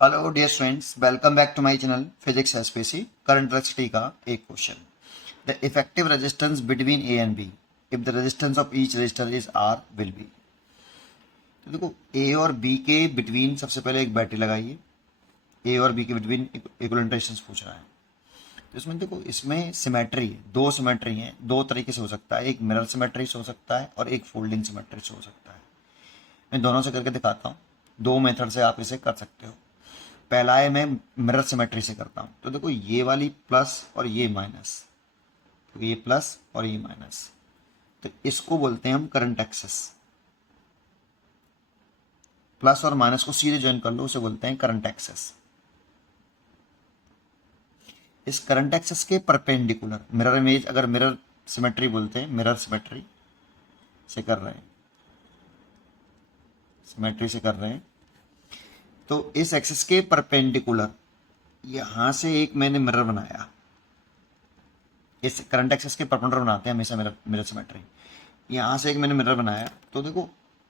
Hello dear students, welcome back to my channel physics SPC. Current electricity का एक question. The effective resistance between A and B if the resistance of each resistor is R will be. तो देखो, ए और B के between सबसे पहले एक battery लगाइए। ए और बी के बिटवीन इक्विवेलेंट रेजिस्टेंस पूछ रहा है। तो इसमें देखो, इसमें सिमेट्री है, दो सिमेट्री है, दो तरीके से हो सकता है। एक मिरर सिमेट्री से हो सकता है और एक फोल्डिंग सिमेट्री से हो सकता है। मैं दोनों से करके दिखाता हूँ। दो मेथड से आप इसे कर सकते हो। पहला है, मैं मिरर सिमेट्री से करता हूँ। तो देखो, ये वाली प्लस और ये माइनस, तो ये प्लस और ये माइनस, तो इसको बोलते हैं हम करंट एक्सेस। प्लस और माइनस को सीधे ज्वाइन कर लो, उसे बोलते हैं करंट एक्सेस। इस करंट एक्सेस के परपेंडिकुलर मिरर इमेज, अगर मिरर सिमेट्री बोलते हैं, मिरर सिमेट्री से कर रहे हैं, सिमेट्री से कर रहे हैं, तो इस एक्सेस के परपेंडिकुलर यहां से एक मैंने मिरर बनाया। इस करंट एक्सेस के परपेंडिकुलर बनाते हैं हमेशा मिरर मिरर सिमेट्री। यहाँ से एक मैंने मिरर बनाया, तो देखो,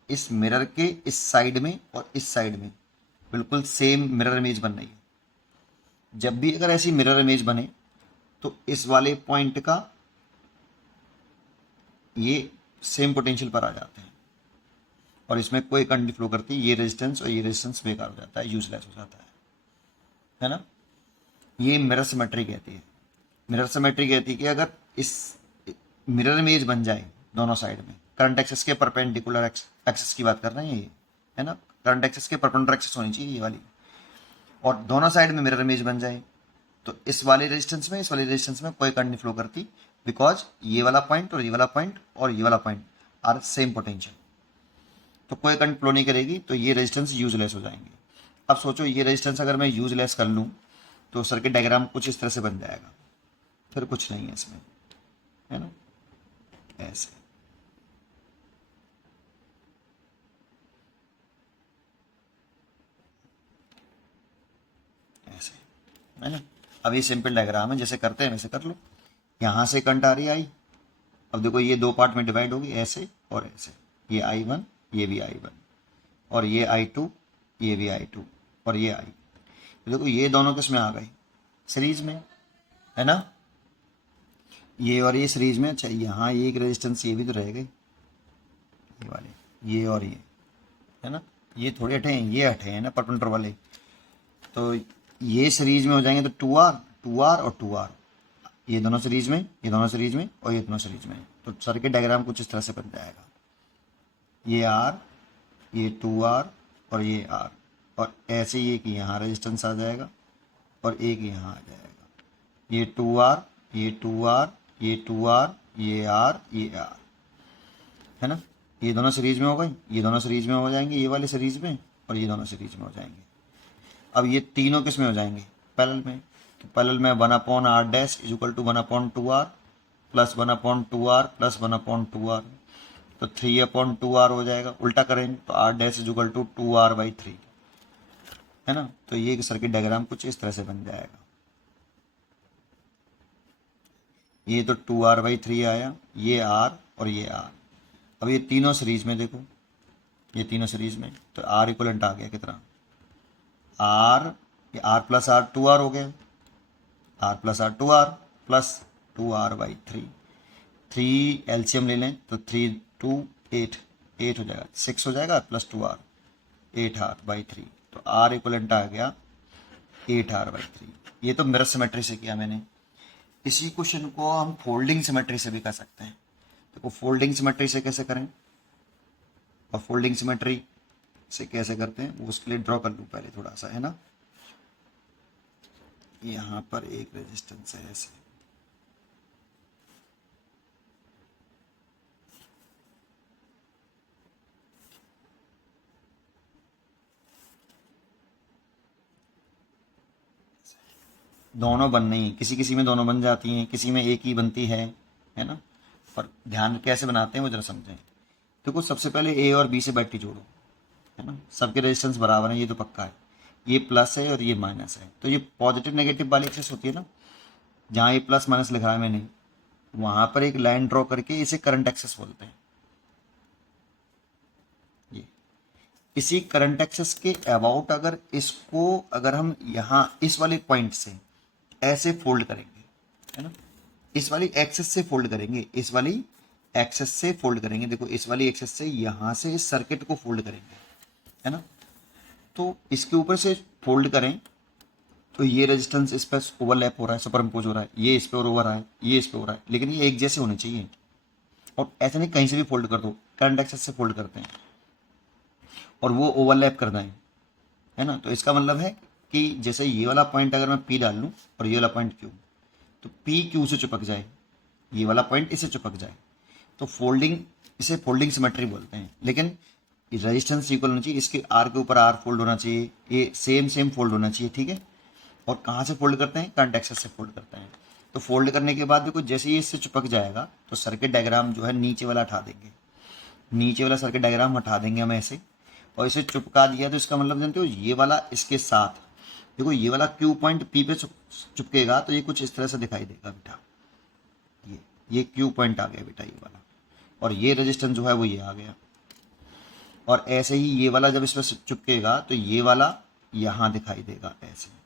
इस मिरर के इस साइड में और इस साइड में बिल्कुल सेम मिरर इमेज बन रही है। जब भी अगर ऐसी मिरर इमेज बने तो इस वाले पॉइंट का ये सेम पोटेंशियल पर आ जाते हैं और इसमें कोई करंट नहीं फ्लो करती। ये रेजिस्टेंस और ये रेजिस्टेंस बेकार हो जाता है, यूजलेस हो जाता है ना। ये मिरर सिमेट्री कहती है। मिरर सिमेट्री कहती है कि अगर इस मिरर इमेज बन जाए दोनों साइड में, करंट एक्सेस के परपेंडिकुलर एक्सेस की बात कर रहे हैं ये, है ना। करंट एक्सेस के परपेंडिकुलर एक्सेस होनी चाहिए ये वाली, और दोनों साइड में मिरर इमेज बन जाए, तो इस वाले रेजिस्टेंस में, इस वाले रेजिस्टेंस में कोई करंट नहीं फ्लो करती, बिकॉज ये वाला पॉइंट और ये वाला पॉइंट और ये वाला पॉइंट आर सेम पोटेंशियल, तो कोई करंट फ्लो नहीं करेगी, तो ये रेजिस्टेंस यूजलेस हो जाएंगे। अब सोचो, ये रेजिस्टेंस अगर मैं यूजलेस कर लूँ तो सर्किट डायग्राम कुछ इस तरह से बन जाएगा। फिर कुछ नहीं है इसमें, है ना, ऐसे। ऐसे, है ना। अब ये सिंपल डायग्राम है, जैसे करते हैं वैसे कर लो। यहाँ से करंट आ रही आई। अब देखो, ये दो पार्ट में डिवाइड होगी, ऐसे और ऐसे। ये I1, ये भी I1, और ये I2, ये भी I2, और ये I। तो देखो, ये दोनों किस में आ गए, सीरीज में, है ना। ये और ये सीरीज में। अच्छा, यहाँ ये एक रेजिस्टेंस ये भी तो रह गई, ये वाले, ये और ये, है ना। ये थोड़े हटे हैं, ये हटे हैं ना परपेंडिकुलर वाले। तो ये सीरीज में हो जाएंगे, तो 2R, 2R और 2R, ये दोनों सीरीज में, ये दोनों सीरीज में और ये दोनों सीरीज में। तो सर्किट डायग्राम कुछ इस तरह से बन जाएगा। ये R, ये 2R और ये R, और ऐसे ही एक यहाँ रेजिस्टेंस आ जाएगा और एक यहाँ आ जाएगा। ये 2R, ये 2R, ये 2R, ये R, ये R, है ना। ये दोनों सीरीज में हो गई, ये दोनों सीरीज में हो जाएंगे, ये वाले सीरीज में और ये दोनों सीरीज में हो जाएंगे। अब ये तीनों किस में हो जाएंगे, पैरेलल में। तो पैरेलल में 1/R dash is equal to 1/2R plus 1/2R plus 1/2R, तो 3/2R हो जाएगा। उल्टा करेंगे तो R dash is equal to 2R/3, है ना। तो ये सर्किट डायग्राम कुछ इस तरह से बन जाएगा। ये तो 2R/3 आया, ये R और ये R। अब ये तीनों सीरीज में देखो, ये तीनों सीरीज में, तो R इक्वलेंट आ गया कितना, R, ये R प्लस R 2R हो गया, R plus R 2R plus 2R/3। 3 LCM ले लें तो 3 2 8, 8 हो जाएगा, 6 हो जाएगा प्लस 2R, 8R/3। तो R इक्वलेंट आ गया 8R/3। ये तो मिरर सिमेट्री से किया मैंने। इसी क्वेश्चन को हम फोल्डिंग सिमेट्री से भी कर सकते हैं। तो फोल्डिंग सिमेट्री से कैसे करें, और फोल्डिंग सिमेट्री से कैसे करते हैं वो उसके लिए ड्रॉ कर लूँ पहले थोड़ा सा, है ना। यहाँ पर एक रेजिस्टेंस है ऐसे, दोनों बन नहीं है, किसी किसी में दोनों बन जाती हैं, किसी में एक ही बनती है ना। पर ध्यान कैसे बनाते हैं वो जरा समझें। देखो, सबसे पहले ए और बी से बैटरी जोड़ो, है ना। सबके रेजिस्टेंस बराबर है, ये तो पक्का है। ये प्लस है और ये माइनस है, तो ये पॉजिटिव नेगेटिव वाली एक्सेस होती है ना। जहाँ ये प्लस माइनस लिखा है मैंने, वहाँ पर एक लाइन ड्रॉ करके इसे करंट एक्सेस बोलते हैं। ये इसी करंट एक्सेस के अबाउट अगर इसको अगर हम यहाँ इस वाले पॉइंट से ऐसे फोल्ड करेंगे, है ना, इस वाली एक्सेस से फोल्ड करेंगे, इस वाली एक्सेस से फोल्ड करेंगे, देखो इस वाली एक्सेस से यहाँ से इस सर्किट को फोल्ड करेंगे, है ना, तो इसके ऊपर से फोल्ड करें तो ये रेजिस्टेंस इस पर ओवरलैप हो रहा है, सुपरइम्पोज हो रहा है, ये इस पर ओवर रहा है, ये इस पर हो रहा है, लेकिन ये एक जैसे होने चाहिए। और ऐसा नहीं कहीं से भी फोल्ड कर दो, करंट एक्सेस से फोल्ड करते हैं और वो ओवरलैप करना है ना। तो इसका मतलब है कि जैसे ये वाला पॉइंट अगर मैं पी डाल लूँ और ये वाला पॉइंट क्यू, तो पी क्यू से चिपक जाए, ये वाला पॉइंट इससे चिपक जाए, तो फोल्डिंग, इसे फोल्डिंग सिमेट्री बोलते हैं। लेकिन रेजिस्टेंस इक्वल होना चाहिए, इसके आर के ऊपर आर फोल्ड होना चाहिए, ये सेम सेम फोल्ड होना चाहिए, ठीक है। और कहाँ से फोल्ड करते हैं, करंट एक्सेस से फोल्ड करते हैं। तो फोल्ड करने के बाद देखो जैसे ये इससे चिपक जाएगा तो सर्किट डायग्राम जो है नीचे वाला हटा देंगे, नीचे वाला सर्किट डायग्राम हटा देंगे हम ऐसे, और इसे चिपका दिया तो इसका मतलब जानते हो ये वाला इसके साथ, देखो ये वाला क्यू पॉइंट पी पे चिपकेगा तो ये कुछ इस तरह से दिखाई देगा बेटा, ये क्यू पॉइंट आ गया बेटा ये वाला, और ये रेजिस्टेंस जो है वो ये आ गया। और ऐसे ही ये वाला जब इस पर चिपकेगा तो ये वाला यहाँ दिखाई देगा ऐसे,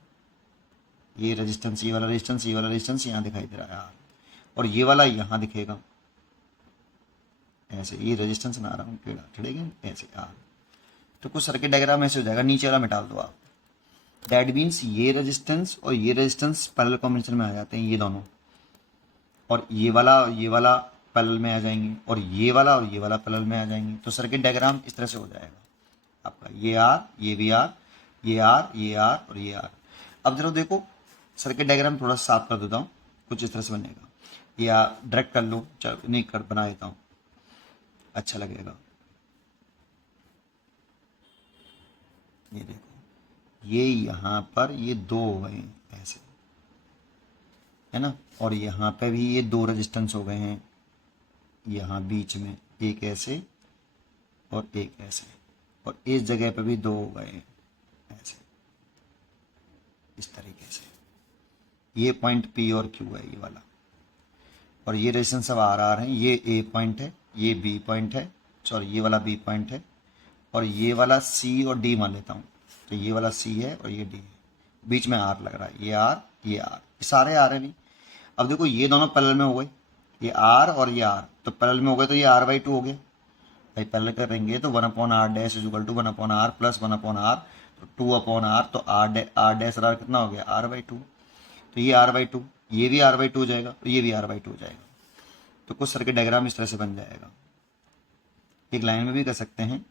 ये रेजिस्टेंस, ये वाला रेजिस्टेंस, ये वाला रेजिस्टेंस यहाँ दिखाई दे रहा है, और ये वाला यहाँ दिखेगा ऐसे, ये रेजिस्टेंस ना रहा हूँ टेढ़ा टेढ़ेगा ऐसे तो कुछ सर्किट डायग्राम ऐसे हो जाएगा, नीचे वाला मिटा दो आप। दैट मीन्स ये रेजिस्टेंस और ये रेजिस्टेंस पैरेलल कॉम्बिनेशन में आ जाते हैं ये दोनों, और ये वाला पैरेलल में आ जाएंगे, और ये वाला पैरेलल में आ जाएंगे। तो सर्किट डायग्राम इस तरह से हो जाएगा आपका, ये आर, ये भी आर, ये आर, ये आर और ये आर। अब जरा देखो सर्किट डायग्राम थोड़ा सा साफ कर देता हूँ, कुछ इस तरह से बनेगा, या डायरेक्ट कर लो, चलो नहीं कर बना देता हूँ, अच्छा लगेगा। ये देखो ये यहाँ पर ये दो हो गए हैं ऐसे, है ना, और यहाँ पे भी ये दो रेजिस्टेंस हो गए हैं, यहाँ बीच में एक ऐसे और एक ऐसे, और इस जगह पे भी दो हो गए हैं ऐसे, इस तरीके से। ये पॉइंट पी और क्यू है ये वाला, और ये रेजिस्टेंस सब आर आर हैं, ये ए पॉइंट है, ये बी पॉइंट है, सॉरी ये वाला बी पॉइंट है, और ये वाला सी और डी मान लेता हूँ, तो ये वाला सी है और ये डी है, बीच में आर लग रहा है, ये आर, ये आर, ये सारे आर है नहीं। अब देखो ये दोनों पैरेलल में हो गए, ये आर और ये आर तो पैरेलल में हो गए, तो ये आर बाई टू हो गया भाई, पैरेलल करेंगे तो 1/r dash is equal to 1/r plus 1/r, तो 2/r, तो आर डैश आर कितना हो गया, आर बाई टू, तो ये आर बाई टू, ये भी आर बाई टू हो जाएगा, तो ये भी आर बाई टू हो जाएगा। तो कुछ सर्किट डायग्राम इस तरह से बन जाएगा, एक लाइन में भी कर सकते हैं,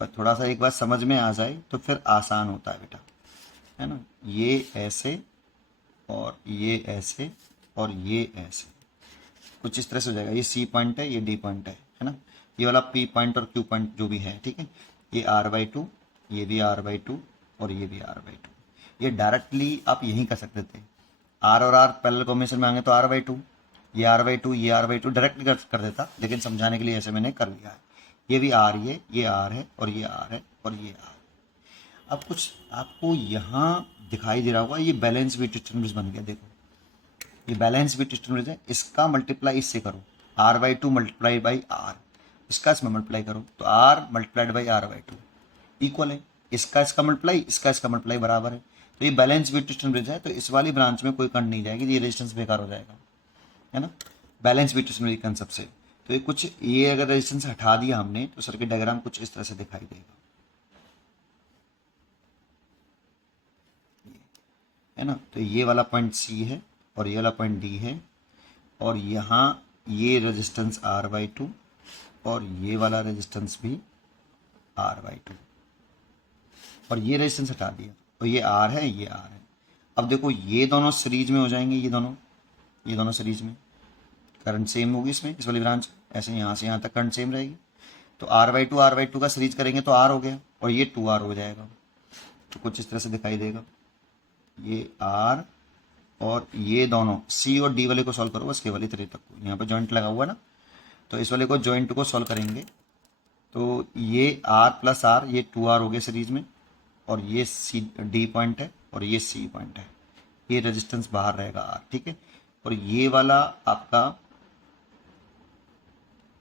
पर थोड़ा सा एक बार समझ में आ जाए तो फिर आसान होता है बेटा, है ना। ये ऐसे और ये ऐसे और ये ऐसे, कुछ इस तरह से हो जाएगा। ये सी पॉइंट है, ये डी पॉइंट है ना, ये वाला पी पॉइंट और क्यू पॉइंट जो भी है, ठीक है। ये आर बाई टू, ये भी आर बाई टू और ये भी आर बाई टू। ये डायरेक्टली आप यहीं कर सकते थे, आर और आर पैरेलल कॉम्बिनेशन में आएंगे तो आर बाई टू, ये आर बाई टू, ये आर बाई टू डायरेक्टली कर देता, लेकिन समझाने के लिए ऐसे मैंने कर लिया है। ये भी आर, ये आर है और ये आर है और ये आर। अब कुछ आपको यहाँ दिखाई दे रहा होगा, ये बैलेंस बीट ट्विस्टन ब्रिज बन गया, देखो ये बैलेंस बीट ट्विस्टन ब्रिज है, इसका मल्टीप्लाई इससे करो, R by two multiply by R, इसका इसमें मल्टीप्लाई करो तो R multiplied by R by two equal है, इसका मल्टीप्लाई, इसका मल्टीप्लाई बराबर है। तो ये बैलेंस बीट ट्विस्टन ब्रिज है, तो इस वाली ब्रांच में कोई करंट नहीं जाएगी, ये रेजिस्टेंस बेकार हो जाएगा, है ना, बैलेंस बीट ट्विस्टन ब्रिज कंसेप्ट से। तो ये कुछ, ये अगर रेजिस्टेंस हटा दिया हमने तो सर्किट डायग्राम कुछ इस तरह से दिखाई देगा, है ना। तो ये वाला पॉइंट सी है और ये वाला पॉइंट डी है, और यहाँ ये रेजिस्टेंस आर बाई टू और ये वाला रेजिस्टेंस भी आर बाई टू, और ये रेजिस्टेंस हटा दिया, और ये आर है, ये आर है। अब देखो ये दोनों सीरीज में हो जाएंगे, ये दोनों सीरीज में, करंट सेम होगी इसमें, इस वाली ब्रांच ऐसे यहाँ से यहाँ तक करंट सेम रहेगी, तो आर बाई टू का सीरीज करेंगे तो आर हो गया, और ये 2r हो जाएगा। तो कुछ इस तरह से दिखाई देगा, ये आर और ये दोनों सी और डी वाले को सॉल्व करो बस, केवल इतने तक को, यहाँ पर जॉइंट लगा हुआ ना, तो इस वाले को जॉइंट को सॉल्व करेंगे तो ये आर प्लस आर, ये 2r हो गया सीरीज में, और ये सी डी पॉइंट है और ये सी पॉइंट है, ये रेजिस्टेंस बाहर रहेगा आर, ठीक है। और ये वाला आपका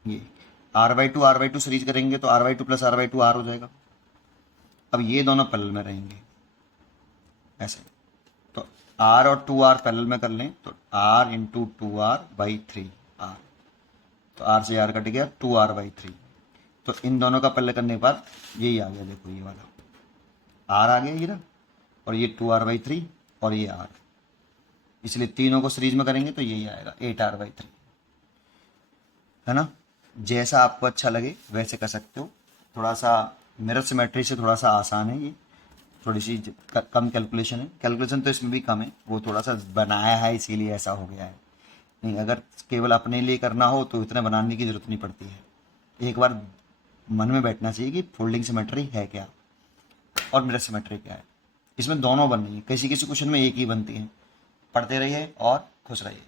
ये आर बाई टू सीरीज करेंगे तो R by two plus R by two R हो जाएगा, अब ये दोनों पैरेलल में रहेंगे ऐसे, तो r और 2r पैरेलल में कर लें तो r इंटू 2r/3 r, तो r से r कट गया 2r/3। तो इन दोनों का पैरेलल करने पर यही आ गया, देखो ये वाला r आ गया ये ना, और ये 2r/3 और ये r, इसलिए तीनों को सीरीज में करेंगे तो यही आएगा 8r/3, है ना। जैसा आपको अच्छा लगे वैसे कर सकते हो। थोड़ा सा मिरर सिमेट्री से थोड़ा सा आसान है ये, थोड़ी सी कम कैलकुलेशन है, कैलकुलेशन तो इसमें भी कम है, वो थोड़ा सा बनाया है इसीलिए ऐसा हो गया है। नहीं, अगर केवल अपने लिए करना हो तो इतना बनाने की ज़रूरत नहीं पड़ती है। एक बार मन में बैठना चाहिए कि फोल्डिंग सिमेट्री है क्या और मिरर सिमेट्री क्या है। इसमें दोनों बन रही है, किसी किसी क्वेश्चन में एक ही बनती है। पढ़ते रहिए और खुश रहिए।